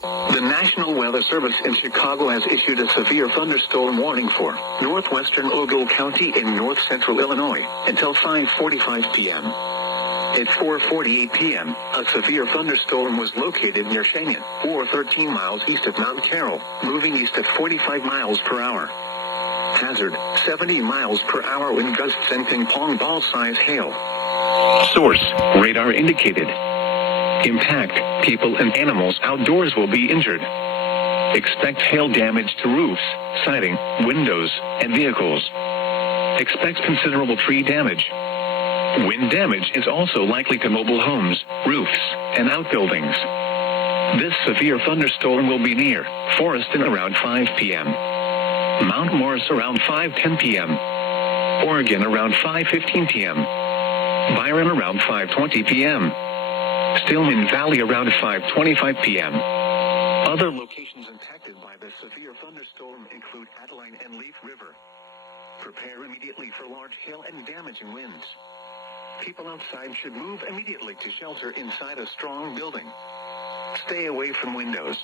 The National Weather Service in Chicago has issued a severe thunderstorm warning for northwestern Ogle County in north-central Illinois until 5:45 p.m. At 4:48 p.m., a severe thunderstorm was located near Cheyenne, or 13 miles east of Mount Carroll, moving east at 45 miles per hour. Hazard, 70 miles per hour wind gusts and ping-pong ball-size hail. Source, radar indicated. Impact, people and animals outdoors will be injured. Expect hail damage to roofs, siding, windows, and vehicles. Expect considerable tree damage. Wind damage is also likely to mobile homes, roofs, and outbuildings. This severe thunderstorm will be near Forreston around 5 p.m. Mount Morris around 5:10 p.m. Oregon around 5:15 p.m. Byron around 5:20 p.m. Stillman Valley around 5:25 p.m. Other locations impacted by the severe thunderstorm include Adeline and Leaf River. Prepare immediately for large hail and damaging winds. People outside should move immediately to shelter inside a strong building. Stay away from windows,